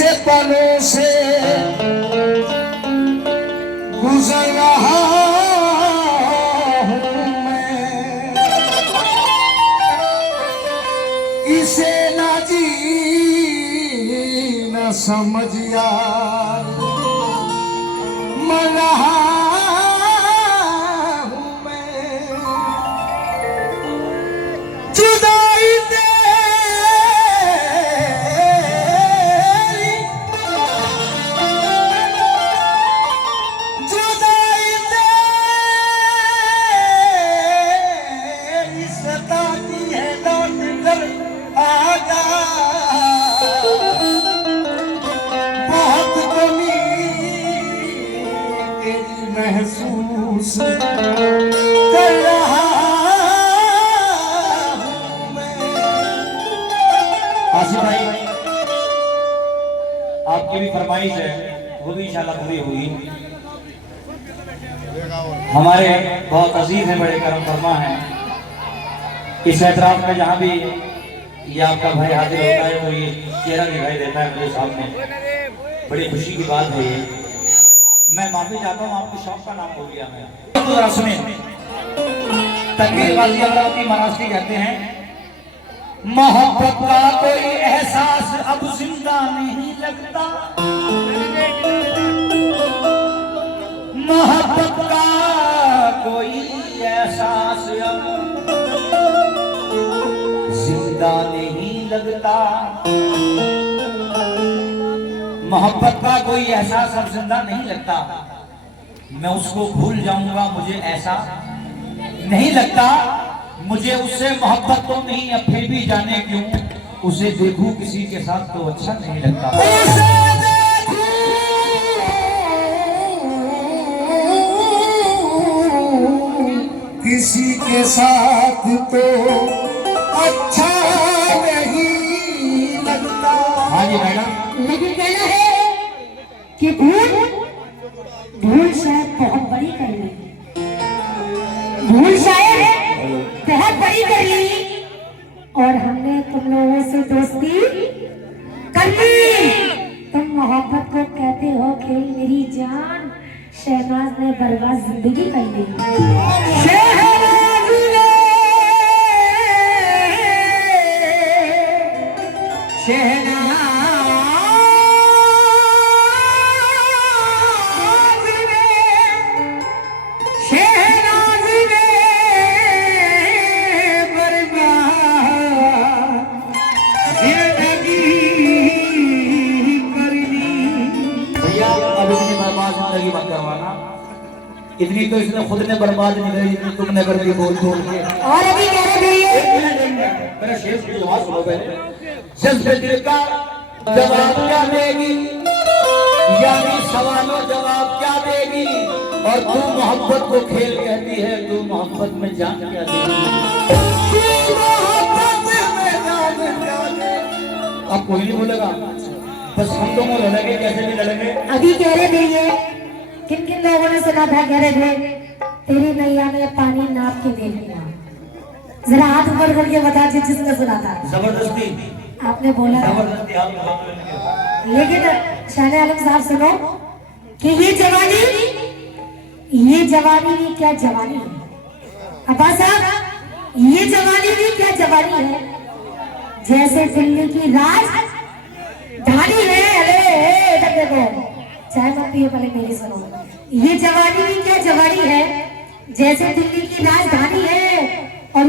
ऐसे पलों से गुजर रहा हूँ मैं, इसे न जी न समझ यार मर रहा हूँ मैं। जुदाई महसूस कर रहा हूं मैं। आसिफ भाई, आपकी भी फरमाइश है, वो भी इंशाल्लाह पूरी होगी। हमारे बहुत अजीज हैं, बड़े करम फरमा हैं। इस एतराफ में जहाँ भी ये आपका भाई हाजिर होता है तो ये चेहरा दिखाई देता है मेरे सामने, बड़ी खुशी की बात है ये। मैं माफी चाहता हूँ, आपके शौक का नाम बोल दिया मैं। तो जरा सुने, तकबीर गाजी अमरावती महाराष्ट्री कहते हैं, मोहब्बत का कोई एहसास अब जिंदा नहीं लगता, मोहब्बत का कोई एहसास अब जिंदा नहीं लगता, मोहब्बत का कोई एहसास अब जिंदा नहीं लगता। मैं उसको भूल जाऊंगा मुझे ऐसा नहीं लगता, मुझे उससे मोहब्बत तो नहीं, अब फिर भी जाने क्यों उसे देखूं किसी के साथ तो अच्छा नहीं लगता। किसी के साथ तो अच्छा नहीं लगता। हाँ जी मैडम, लेकिन कहना है कि भूल शायद बहुत बड़ी कर ली, भूल शायद बहुत बड़ी कर ली, और हमने तुम लोगों से दोस्ती कर ली। तुम मोहब्बत को कहते हो कि मेरी जान, शहनाज ने बर्बाद जिंदगी कर ली। इतनी तो इसने खुद ने बर्बाद नहीं करी जितनी तुमने कर दी बोल बोल के। और अभी कह रहे मेरा शेर की आवाज सुनो पहले। जज्बे दिल का जवाब क्या देगी, यानी सवालों जवाब क्या देगी, और तू मोहब्बत को खेल कहती है, तू मोहब्बत में जान क्या देगी। अब कोई नहीं बोलेगा, बस हम दोनों लड़ेंगे, कैसे भी लड़ेंगे। अभी कह रहे थे ये किन किन लोगों ने सुना था, कह रहे थे तेरी नैया में पानी नाप के देखना। जरा हाथ ऊपर करके बता जिसने सुना था। जबरदस्ती आपने बोला जबरदस्ती लेकिन शान आलम साहब सुनो कि ये जवानी भी क्या जवानी है। अब्बास साहब, ये जवानी भी क्या जवानी है, जैसे दिल्ली की राजधानी है। अरे देखो, चाय मत पिए, पहले मेरी सुनो। ये जवानी भी क्या जवानी है, जैसे दिल्ली की राजधानी है, और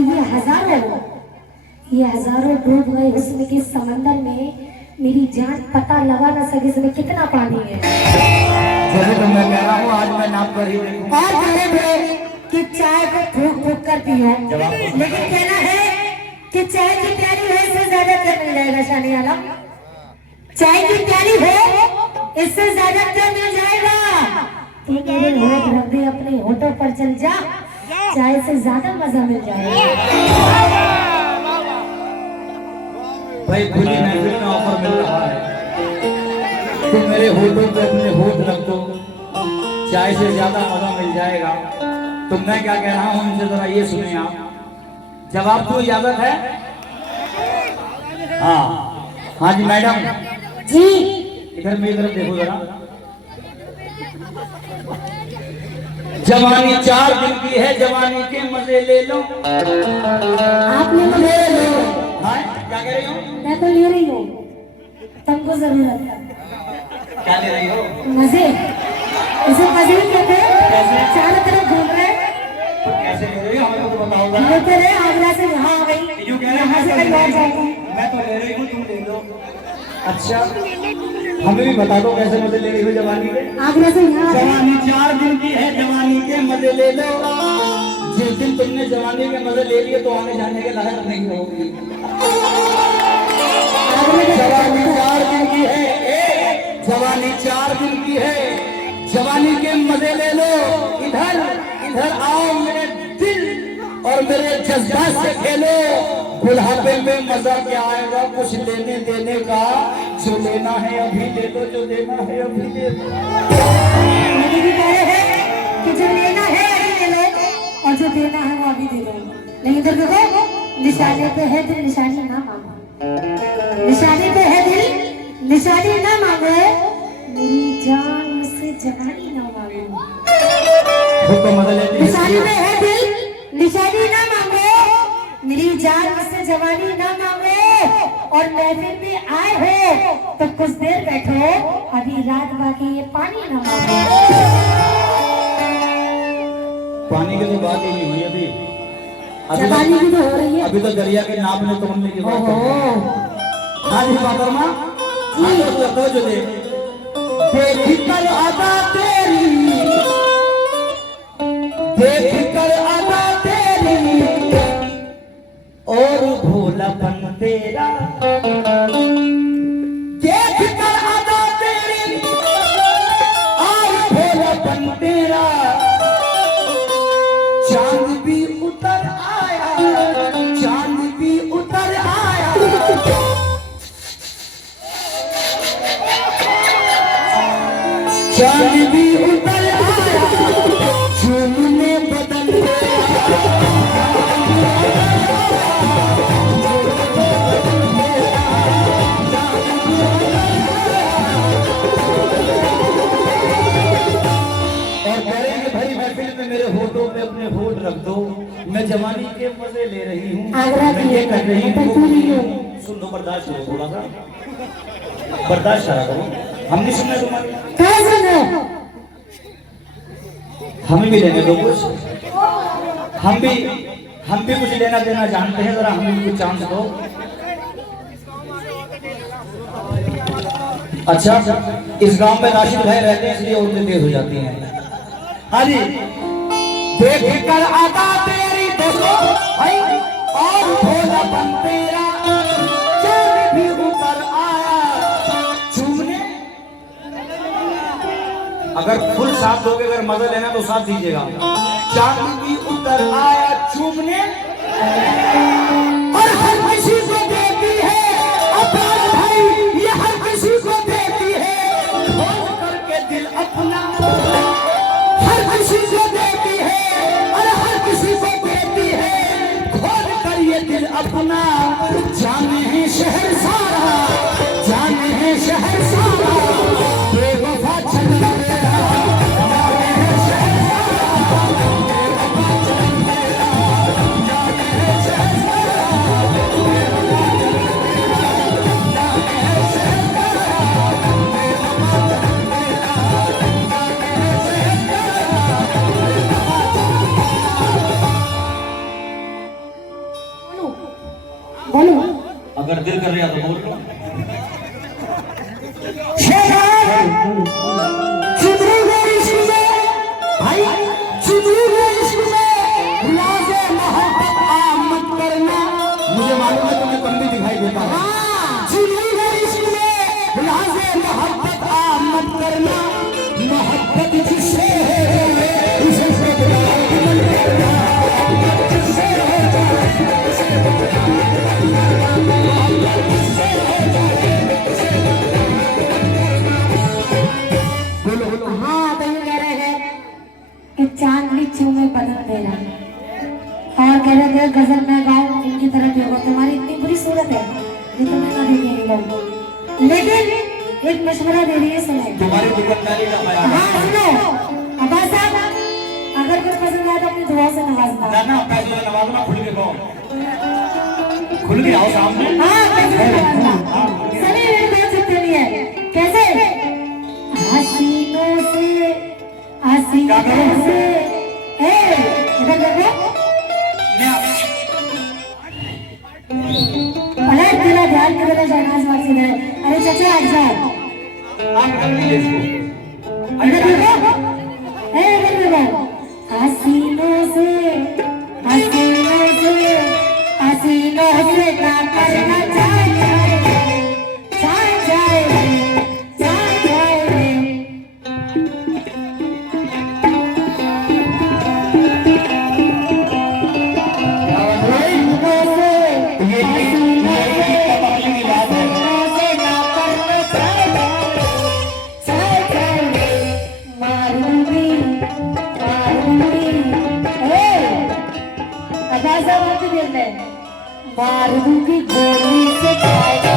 ये हजारों डूब गए हुस्न के समंदर में, मेरी जान पता लगा ना सके इसमें कितना पानी है। जैसे तो मैं कह रहा हूँ, आज मैं नाप कर ही देखूं। और कहने थे कि चाय को फूक फूक कर पियो, लेकिन कहना है कि चाय की प्याली है, इससे ज्यादा क्या मिल जाएगा शानी आलम। चाय की प्याली हो, इससे ज्यादा क्या मिल जाएगा। तू मेरे होठ रख दे, अपने होठों पर चल जा, चाय से ज्यादा मजा मिल जाएगा। भाई खुली महफिल में ऑफर मिल रहा है, तुम मेरे होठों पे अपने होठ रख दो, चाय से ज्यादा मजा मिल जाएगा। तो मैं क्या कह रहा हूँ, इनसे जरा ये सुनिए आप। जवाब तो इजाजत है? हाँ हाँ जी मैडम जी इधर मेरी तरफ देखो जरा। जवानी 4 दिन की है, जवानी के मजे ले लो। आपने मुझे ले लो। हाँ क्या कह रही हो? मैं तो ले रही हूँ, तुमको जरूरत है। क्या ले रही हो? मजे, इसे मजे ही कहते हैं। चारों तरफ घूम रहे हैं। कैसे ले रही हो हमें तो बताओ जरा। ये तो रे आगरा से यहाँ आ गई, यूं कह रहे हैं यहाँ से कहीं और जाएगी। मैं तो ले रही हूँ, तुम ले लो। अच्छा हमें भी बता दो कैसे मजे ले रही हो जवानी के? आगरा से यहाँ आ गई। जवानी 4 दिन की है, जवानी के मजे ले लो। जिस दिन तुमने जवानी के मजे ले लिए तो आने जाने के लायक नहीं होगी। जवानी 4 दिन की है, जवानी 4 दिन की है, जवानी के मजे ले लो। इधर इधर आओ, मेरे दिल और मेरे जज्बात से खेलो। बुढ़ापे में मजा क्या आएगा कुछ लेने देने का। जो लेना है अभी ले लो, जो देना है अभी ले लो। मैंने भी कहा है कि जो लेना है अभी ले लो और जो देना है वो अभी दे दो। लेकिन इधर देखो, निशाने पे है दिल, निशानी ना मांगो। निशाने पे है दिल, निशानी ना मांगो। मेरी जान मुझसे जवानी ना मांगो। खुद तो मजा लेती है। निशानी में है दिल, निशानी ना मांगो। मेरी जान मुझसे जवानी ना मांगो। और महफिल में आए हो तो कुछ देर बैठो, अभी रात बाकी ये पानी ना मांगो। पानी की तो बात ही नहीं हुई अभी। जवानी भी तो हो रही है। अभी तो दरिया के नाप में तोड़ने की बात है। हाँ जी बाबरमा जी तो जो दे देख कर अदा तेरी, देख कर अदा तेरी और भोलापन तेरा। देख कर अदा तेरी और भोलापन तेरा। चांद भी उतर आया, चांद भी उतर आया। चांद भी उतर आया, झूमने बदल भरी महफिल में मेरे होठों पे अपने होठ रख दो। मैं जवानी के मजे ले रही हूँ, मैं ये कर रही हूँ। सुन लो, बर्दाश्त करो, थोड़ा सा बर्दाश्त करा करो। हम नहीं सुनना तुम्हारी, हमें भी लेने दो कुछ। हम भी कुछ लेना देना जानते हैं, जरा हमें भी कुछ चांस दो। अच्छा इस गांव में राशिद भाई रहते हैं इसलिए औरतें तेज हो जाती हैं। हाँ जी देख कर आता तेरी देखो भाई और भोलापन तेरा। चांद भी उतर आया चूमने। अगर फुल साथ दोगे, अगर मजा लेना तो साथ दीजिएगा। चांद भी उतर आया चूमने और हर किसी को देती है अपराध भाई, ये हर किसी को देती है खोल करके दिल अपना। हर किसी को देती है और हर किसी को देती है खोल कर ये दिल अपना। जाने हैं शहर सारा, जाने हैं शहर सारा बेवफा चल गया। जाने हैं शहर सारा बेवफा चल गया। जाने हैं शहर सारा बेवफा चल गया। जाने हैं शहर सारा बेवफा चल गया। जाने हैं शहर बोलो अगर दिल कर रहा तो बोल लो। भाई मुझे मालूम है तुम्हें पंडित दिखाई देता है। मत करना मोहब्बत जिससे है उसे जिससे हाँ तो ये कह रहे हैं कि चांदनी चूमे बदल देना। और कह रहे थे गजल में गाओ इनकी तरह देखो, तुम्हारी इतनी बुरी सूरत है ये तुम्हें ना देखेंगे लोग। लेकिन एक मशवरा दे रही है, सुनो। तुम्हारी दुकानदारी का मैं हाँ सुनो, अब्बास साहब, अगर कुछ पसंद आए तो अपनी दुआ से नवाजना। ना पैसों से नवाजना, खुल के कहो, खुल के आओ सामने। हाँ पैसे से नवाजना, सभी मेरे बात सुनते नहीं है। कैसे? हसीनों से, हसीनों से, इधर देखो, पलट तेरा ध्यान के देना शहनाज वासी है। अरे चाचा आज जाओ, इधर देखो, इधर देखो। हसीनों से, हसीनों से, हसीनों से ना करना चाहे, चाहे चाहे, चाहे चाहे। मारू की गोली से खाएगा।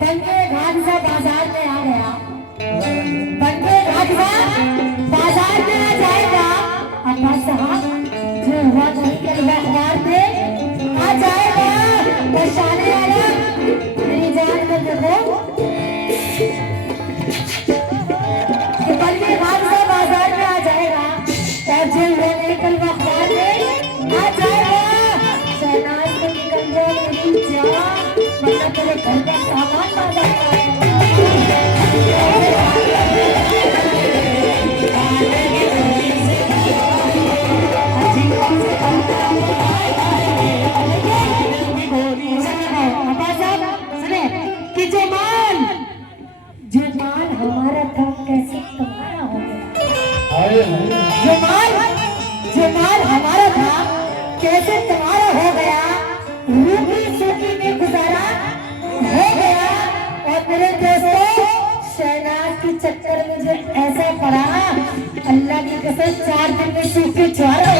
बंके घाट से बाजार में आ गया, बंके घाट से बाजार में आ जाएगा। अब्बास साहब, जो हुआ नहीं कल अखबार में आ जाएगा। बरसाने वाला मेरी जान में देखो, बंके घाट से बाजार में आ जाएगा, और जो हुआ नहीं कल अखबार में आ जाएगा। शहनाज को निकल जाओ मेरी जान, वरना तेरे घर का सामान बाजार में आएगा। जो माल हमारा था कैसे तुम्हारा हो गया? जो माल हमारा था कैसे तुम्हारा हो गया? रूखी सूखी में गुजारा हो गया। और मेरे दोस्तों, शहनाज के चक्कर में जब ऐसा पड़ा, अल्लाह की कसम 4 दिन में सूखे चारा हो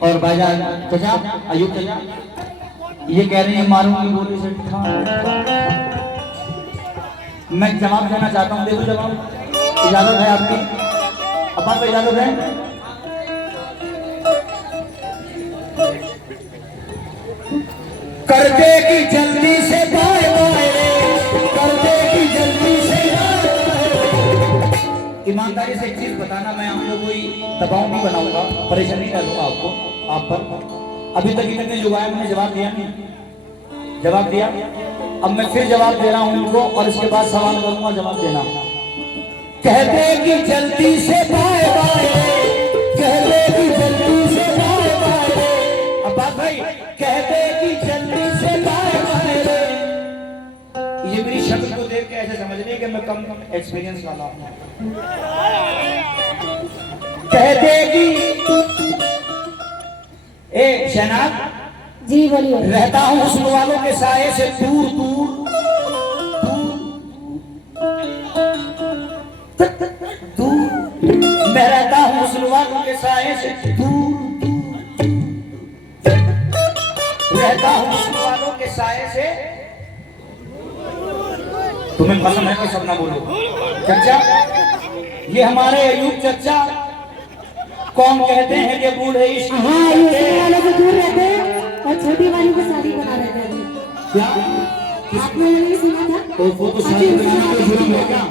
और भाईजान चाचा, अयूब चाचा, ये कह रहे हैं मारूंगी गोली से ठा। मैं जवाब देना चाहता हूँ, देखो जवाब, इजाजत है आपकी? अब्बास भाई इजाजत है? कर देगी जल्दी से बाय बाय, कर देगी जल्दी से बाय बाय। ईमानदारी से एक चीज बताना, मैं आपको कोई दबाव नहीं बनाऊंगा, परेशान नहीं करूंगा आपको, आप पर। अभी तक इतने लोग आए, मैंने जवाब दिया नहीं, जवाब दिया। अब मैं फिर जवाब दे रहा हूं उनको, और इसके बाद सवाल करूंगा, जवाब देना। कह देगी जल्दी से बाय बाय, कह देगी जल्दी से बाय बाय। अब्बास भाई, कह देगी जल्दी से बाय बाय। ये मेरी शक्ल को देख के ऐसे समझ नहीं कि मैं कम एक्सपीरियंस वाला हूँ। कह देगी। ए शहनाज जी बोलिए। रहता हूँ हुस्न वालों के साए से दूर दूर दूर, मैं रहता हूँ हुस्न वालों के साए से दूर दूर, रहता हूँ हुस्न वालों के साए से। तुम्हें पसंद है कि सब ना बोलो? चचा, ये हमारे अयूब चचा कौन कहते हैं कि बूढ़े इश्क हाँ, ये उसके वालों से दूर रहते हैं और छोटी वाली को शादी बना देते हैं। क्या? आपने ये नहीं सुना था? वो तो शादी बनाना कोई जुर्म है क्या?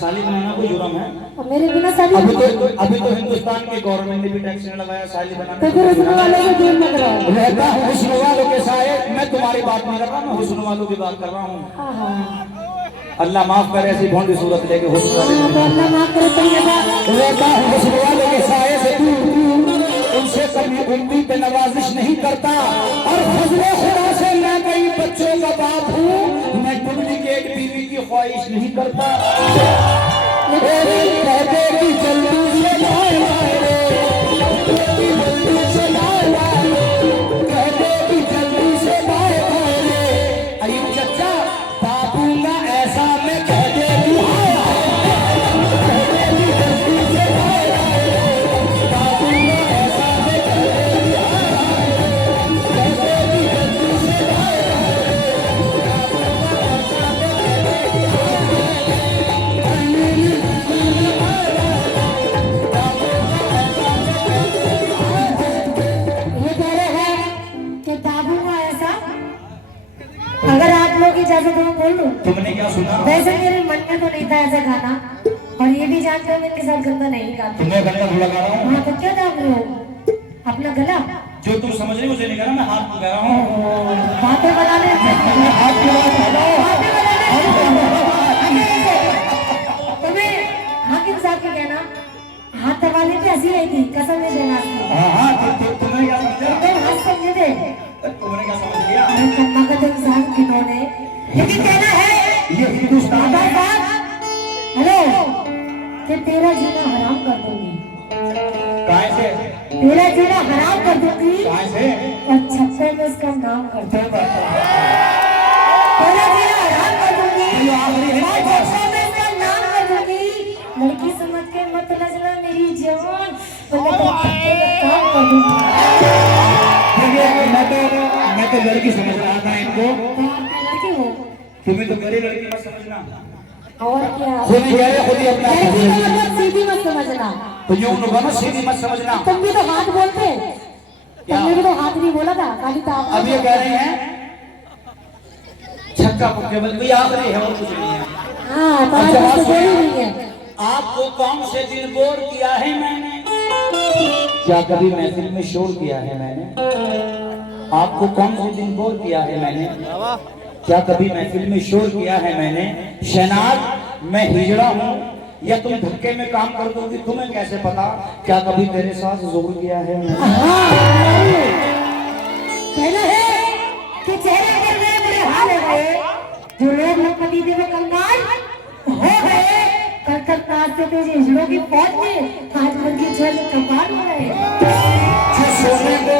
साली बनाना कोई जुर्म है? और मेरे बिना शादी अभी तो हिंदुस्तान के गवर्नमेंट ने भी टैक्स नहीं लगाया साली बनाने तो फिर उसके वालों से दूर मत रहो। रहता हूँ हुस्न वालों के साए। मैं तुम्हारी बात नहीं कर रहा, मैं हुस्न वालों की बात कर रहा हूँ। हाँ हाँ अल्लाह माफ करे ऐसी भोंडी सूरत लेके हुस्न वाले हाँ, तो अल्लाह माफ करे तुम ऐसा। रहता हूँ हुस्न वालों के साए से दूर दूर, उनसे कभी उम्मीद पे नवाजिश नहीं करता, और फजले खुदा से मैं कई बच्चों का बाप हूँ। मैं एक बीवी की ख्वाहिश नहीं करता। कहते कि जल्दी से लाए लाए रे, जल्दी से लाए लाए रे, कहते कि जल्दी से लाए लाए रे। अयूब चचा बाबूंगा ऐसा मैं कह दे दूं, कहते कि जल्दी से लाए लाए रे, बाबूंगा ऐसा मैं कह दे दूं, कहते कि जल्दी से लाए लाए रे, बाबूंगा ऐसा मैं ये कह रहे हैं कि दाबूंगा ऐसा। अगर आप लोग इजाजत हो बोल लूं। तुमने क्या सुना? वैसे मेरे मन में तो नहीं था ऐसा खाना, और ये भी जानते हो मैं इनके साथ गंदा नहीं खाता। तुम्हें गंदा फूल लगा रहा हूँ। हाँ तो क्या दाब रहे हो अपना गला? जो तुम समझ रही हो उसे नहीं कह रहा, मैं हाथ लगा रहा हूँ। बातें बनाने तुम्हें हाकिम साहब के कहना हाथ दबा लेते हंसी आई थी, कसम से देना तुमने क्या समझा? हाथ समझे थे। तुमने क्या समझ लिया? अरे कम्मा का तो इंसान किन्होंने, लेकिन कहना है ये हिंदुस्तान है। हेलो कि तेरा जीना हराम कर दूंगी, कहाँ से? तेरा जीना हराम कर दूंगी, कहाँ से? और छप्पर में उसका नाम कर दूंगा। तेरा जीना हराम कर दूंगी, और छप्पर में उसका नाम कर दूंगी। लड़की समझ के मत लजना मेरी जान, वरना तो छप्पर में काम कर दूंगी। मैं तो लड़की समझ रहा था इनको। तो आप लड़की हो तुम्हें तो मेरी लड़की मत समझना। और क्या? खुद ही कह रहे, खुद ही अपना लड़की का मतलब सीधी मत समझना। तो यूं न बनो, सीधी मत समझना। तुम भी तो हाथ बोलते, तुमने भी तो हाथ नहीं बोला था, खाली तो आप। अब ये कह रही हैं छक्का मुक्के बल कोई आखिरी है और कुछ नहीं है। हाँ तो आज अच्छा, तो बोली नहीं है। आपको कौन से दिन बोर किया है मैंने? क्या कभी महफिल में शोर किया है मैंने? आपको कौन से दिन बोर किया है मैंने? क्या कभी महफिल में शोर किया है मैंने? शहनाज मैं हिजड़ा हूँ या तुम धक्के में काम कर दोगी तुम्हें कैसे पता? क्या कभी मेरे साथ जोर किया है मैंने? कहना है कि चेहरे पर गए बुरे हाल हो गए, जो लोग लखपति देव कंगाल हो गए, कल नाचते थे हिजड़ों की फौज में, आज उनकी झल कपाल हो गए। सोने को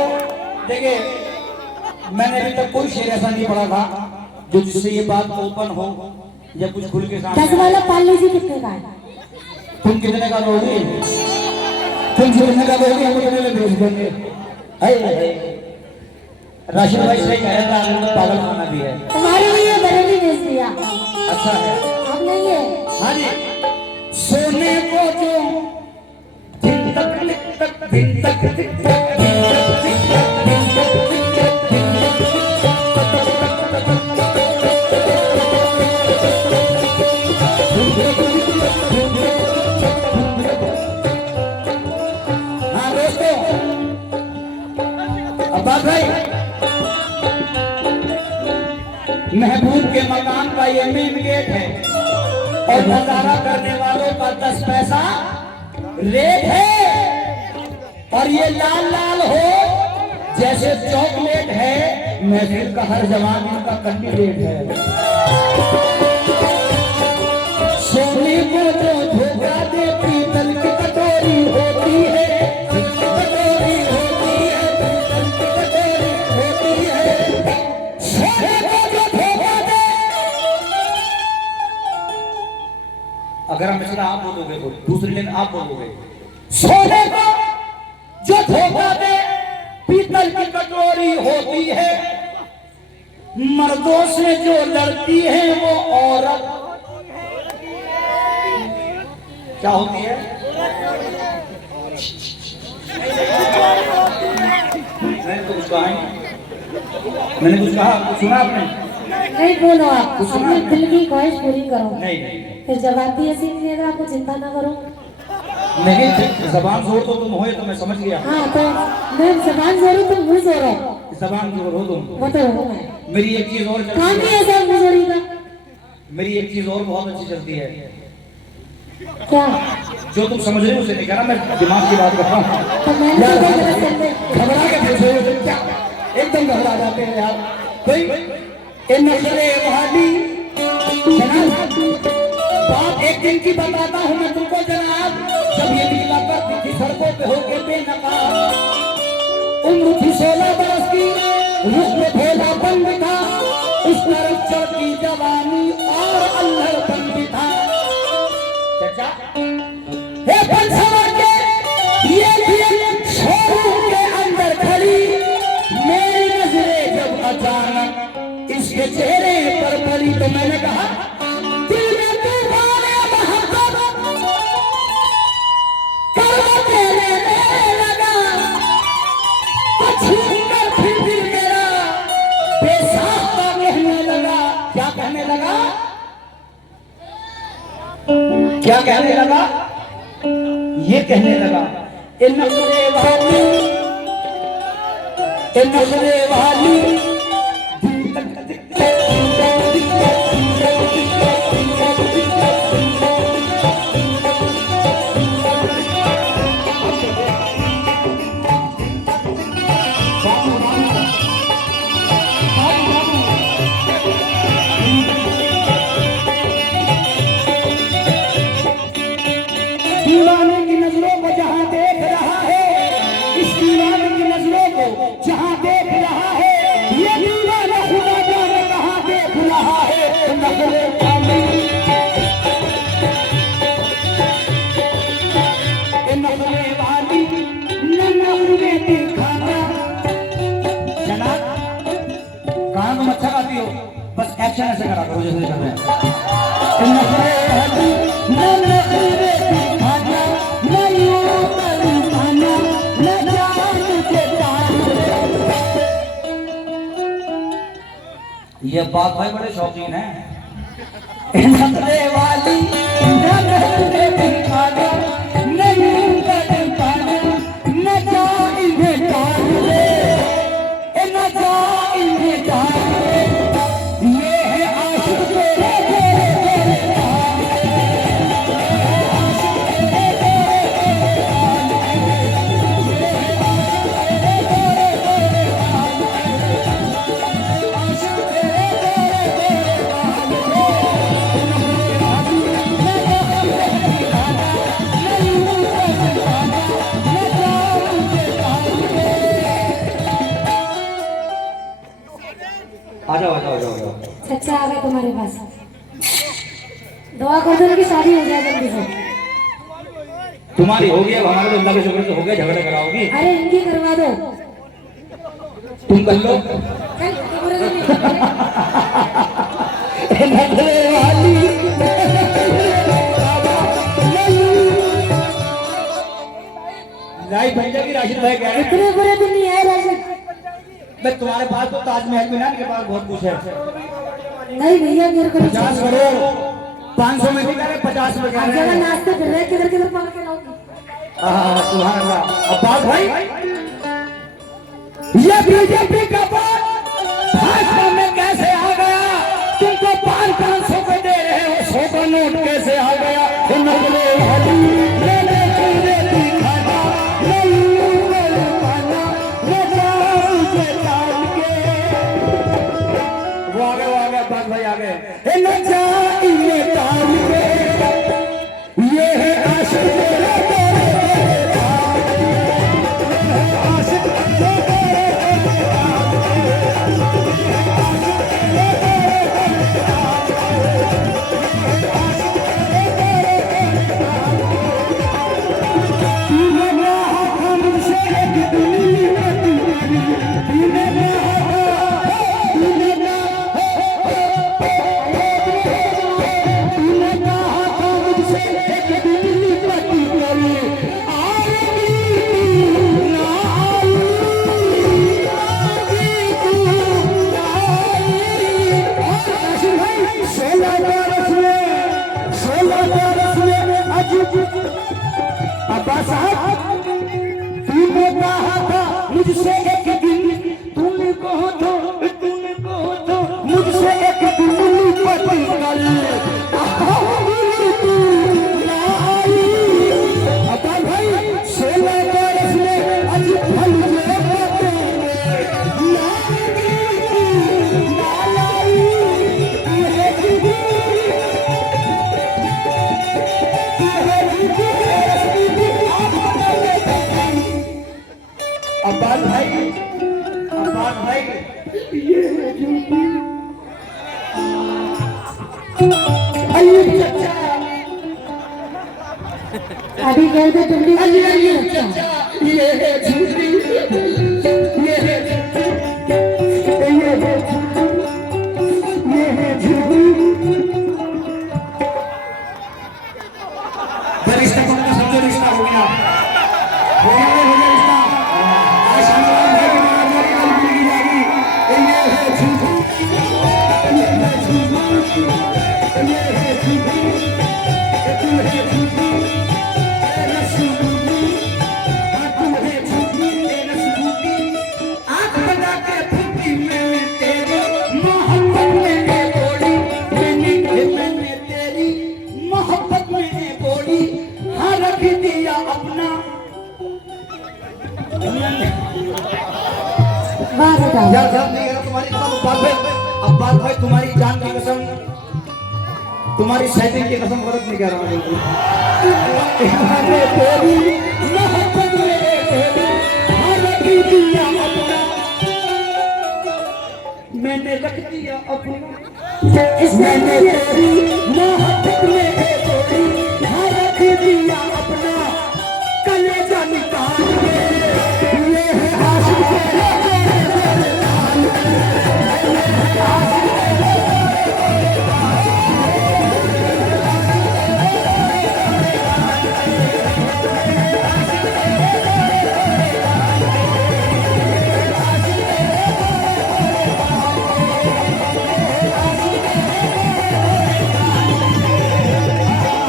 देखिए, मैंने अभी तक कोई शेर ऐसा नहीं पढ़ा था जो जिससे ये बात ओपन हो या कुछ खुल के 10 सामने। वाला पाल जी कितने का है? तुम कितने का लोगे? तुम कितने का लोगे? हम कितने में भेज देंगे? राशिद भाई सही कह रहा था, तो पागल खाना भी है। तुम्हारे लिए बरेली भेज दिया। अच्छा है। अब नहीं है। हाँ जी। सोने को जो दिन तक टिक तक दिन तक टिक तक दिन तक टिक तक दिन तक टिक तक दिन तक हाँ दोस्तों, अब बात भाई महबूब के मकान का ये मेन गेट है और नजारा करने वालों का 10 पैसा रेट है, और ये लाल लाल हो जैसे चॉकलेट है, महफिल का हर जवान का कैंडिडेट है। सोने को जो धोखा दे पीतल की कटोरी होती है, कटोरी होती है, पीतल की कटोरी होती है। सोने को जो धोखा दे, अगर हम इसका आप बोलोगे तो दूसरी लाइन आप बोलोगे। सोने को जो धोखा दे पीतल की कटोरी होती है, मर्दों से जो लड़ती है वो औरत क्या होती है? मैंने तो कुछ कहा ही नहीं। मैंने कुछ कहा, कुछ सुना आपने? नहीं बोलो, आप अपने दिल की ख्वाहिश पूरी करो। नहीं फिर जब आती है सीन में आपको चिंता ना करो। नहीं, जबान जोर तो तुम हो तो मैं समझ गया। हाँ तो मैं जबान जोरू तुम मुंह जोरो। जबान जोर हो तुम। वो तो हूँ मैं। मेरी एक चीज और काम चलती भी है, ऐसा मुंह जोड़ी का। मेरी एक चीज और बहुत अच्छी चलती है। क्या? जो तुम समझ रहे हो उसे नहीं कह रहा, मैं दिमाग की बात कर रहा हूँ। तो मैंने तो गलत करते। घबरा के पूछे हो तुम क्या? एकदम घबरा जाते हैं यार। कोई इन नजरे वाली एक दिन की बताता हूँ मैं तुमको जनाब, जब ये लीला करती थी सड़कों पे होके बेनकाब। उम्र थी 16 बरस की, रुख पे भोला बंद था, उस तरफ चढ़ती जवानी और अल्लाह बंद था। चाचा हे पंचवर के ये शोरूम के अंदर खड़ी मेरी नजरें जब अचानक इसके चेहरे पर पड़ी तो मैंने कहा दिल में तूफान मोहब्बत करवट लेने लगा। छूकर फिर दिल मेरा बेसाख्ता कहने लगा। क्या कहने लगा? क्या कहने लगा? ये कहने लगा ए नखरे वाली, ए नखरे वाली दीवाने की नजरों को जहां देख रहा है, इस दीवाने की नजरों को जहां देख रहा है, ये दीवाना खुदा जाने कहां देख रहा है। नखरे वाली, नखरे वाली नखरे दिखाना। जनाब कहां तुम अच्छा गाती हो, बस एक्शन ऐसे करा करो जैसे कर रहे हैं। नखरे वाली नखरे ये बात भाई बड़े शौकीन हैं। नखरे वाली नखरे दिखाना, नहीं दिखाना, न जा इन्हें डाल दे, न जा इन्हें डाल दे। ये है आशिक तेरे तेरे तेरे आ जाओ आ जाओ आ जाओ। अच्छा आ गया तुम्हारे पास, दुआ कर दो कि शादी हो जाए जल्दी से। तुम्हारी होगी, अब हमारे तो अल्लाह के शुक्र से हो गया, झगड़े कराओगी? अरे इनकी करवा दो। तुम कर लो। चल पूरे दिन नखरे वाली लाइफ बन जाएगी। राशिद भाई कह रहे हैं इतने बुरे दिन नहीं आए राशिद। मैं तुम्हारे पास तो ताजमहल मीनार के पास बहुत कुछ है। नहीं भैया मेरे को 50 करोड़ 500 में भी कह रहे 50 में कह रहे जगह हैं। नाश्ते कर रहे किधर किधर पकड़ के लाऊंगी। सुभान अल्लाह। अब्बास भाई ये बीजेपी का बात भाजपा में कैसे आ गया? तुमको 500 को दे रहे हो, 100 का नोट कैसे आ गया? नखरे वाली भाई आ गए। न जा इन्हें डाल के, ये है आशिक तेरे तेरे आशिक तेरे अब्बास साहब तूने कहा था मुझसे एक दिन, तूने कहा था मुझसे एक दिन लिपट कर अब्बास भाई 16 बरस में आज फल अयूब चचा अभी कहते तुम भी अयूब चचा ये है झूठी ये है रिश्ता को समझो रिश्ता हो गया रिश्ता आज शनिवार भाई की नाराजगी कल पूरी की जाएगी ये है झूठी ये है झूठी ये है झूठी तू है झूठी ये नसूबी तू है झूठी ये नसूबी आंख बना के फूटी मैंने तेरी मोहब्बत में बोली मैंने तेरी मोहब्बत में बोली हाँ रख दिया अपना बात बताओ। यार ध्यान नहीं करो तुम्हारी कसम अब्बास भाई तुम्हारी जान की कसम तुम्हारी सेटिंग की कसम गलत नहीं कह रहा हूँ बिल्कुल तेरी मोहब्बत में तेरी हाँ रख दिया अपना मैंने रख दिया अपना मैंने तेरी मोहब्बत में तेरी हाँ रख दिया अपना कलेजा निकाल के ये है आशिक तेरे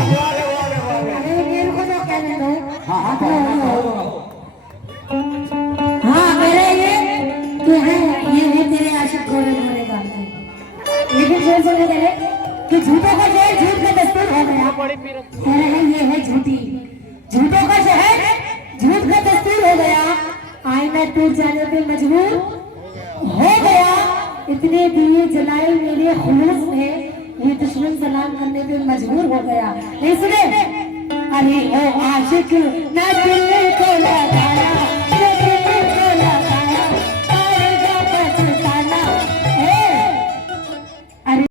अरे मेरे को तो कहने दो। हाँ मेरे ये तो है ये तेरे आशिक घोड़े मोरे गाते हैं। लेकिन शेर सुने तेरे कि झूठों का शहर झूठ का दस्तूर हो गया। तेरे है ये है झूठी झूठों का शहर झूठ का दस्तूर हो गया। आईना टूट जाने पे मजबूर हो गया। इतने दिए जलाए मेरे खुलूस ने ये दुश्मन सलाम करने पे मजबूर हो गया। नहीं सुने? अरे ओ आशिक ना दिल को लगा